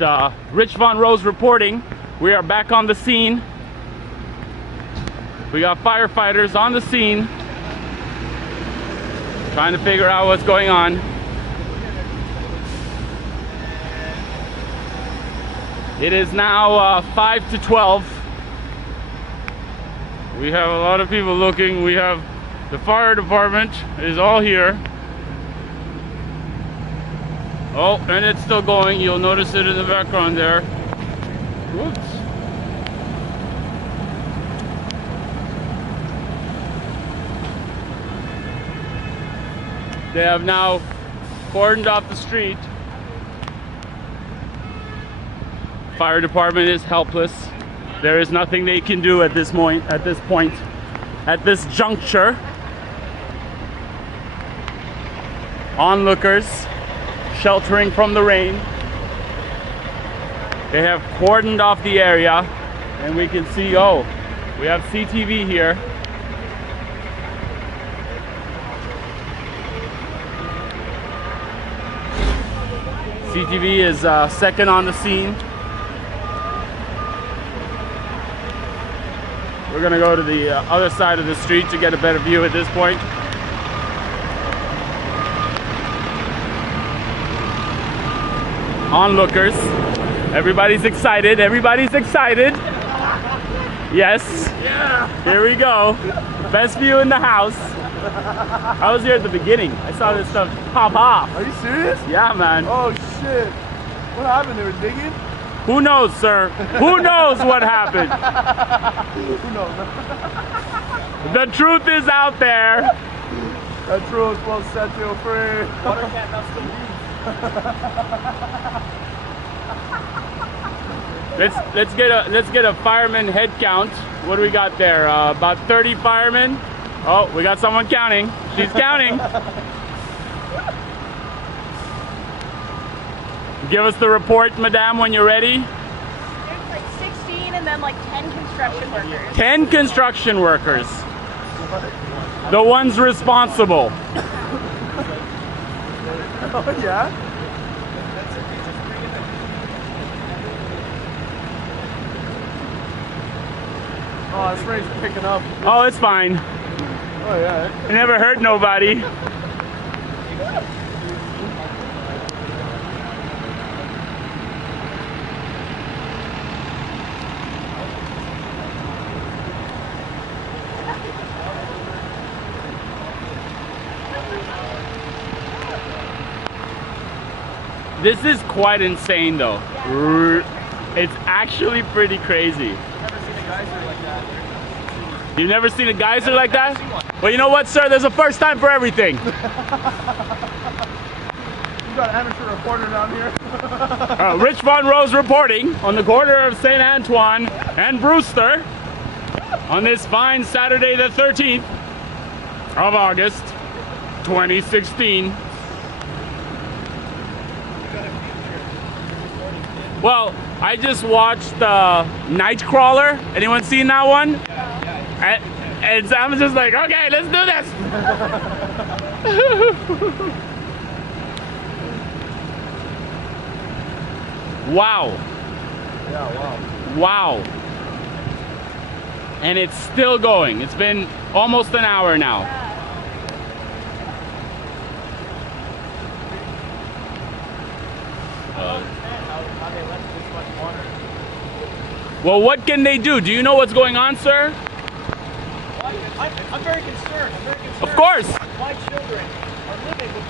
right, Rich Von Rose reporting. We are back on the scene. We got firefighters on the scene trying to figure out what's going on. It is now 5 to 12. We have a lot of people looking. We have the fire department is all here. Oh, and it's still going. You'll notice it in the background there. Whoops. They have now cordoned off the street. Fire department is helpless. There is nothing they can do at this point, at this juncture. Onlookers sheltering from the rain. They have cordoned off the area, and we can see, oh, we have CTV here. CTV is second on the scene. We're gonna go to the other side of the street to get a better view at this point. Onlookers. Everybody's excited. Everybody's excited. Yes. Yeah. Here we go. Best view in the house. I was here at the beginning. I saw this stuff pop off. Are you serious? Yeah, man. Oh shit. What happened? They were digging? Who knows, sir? Who knows what happened? Who knows? The truth is out there. That truth will set you free. Water can't melt the leaves. Let's get a fireman head count. What do we got there? About 30 firemen. Oh, we got someone counting. She's counting. Give us the report, madame, when you're ready. There's like 16 and then like 10 construction workers. 10 construction workers. The ones responsible. Oh yeah? Oh, this rain's picking up. Oh, it's fine. Oh yeah. It never hurt nobody. This is quite insane though. It's actually pretty crazy. You've never seen a geyser like that? Well, you know what, sir? There's a first time for everything. You got an amateur reporter down here. Rich Von Rose reporting on the corner of St. Antoine and Brewster on this fine Saturday the 13th of August, 2016. Well, I just watched Nightcrawler. Anyone seen that one? Yeah. And I'm just like, okay, let's do this. Wow. Yeah, wow. Wow. And it's still going. It's been almost an hour now. Well, what can they do? Do you know what's going on, sir? I'm very concerned. Of course. My children are living with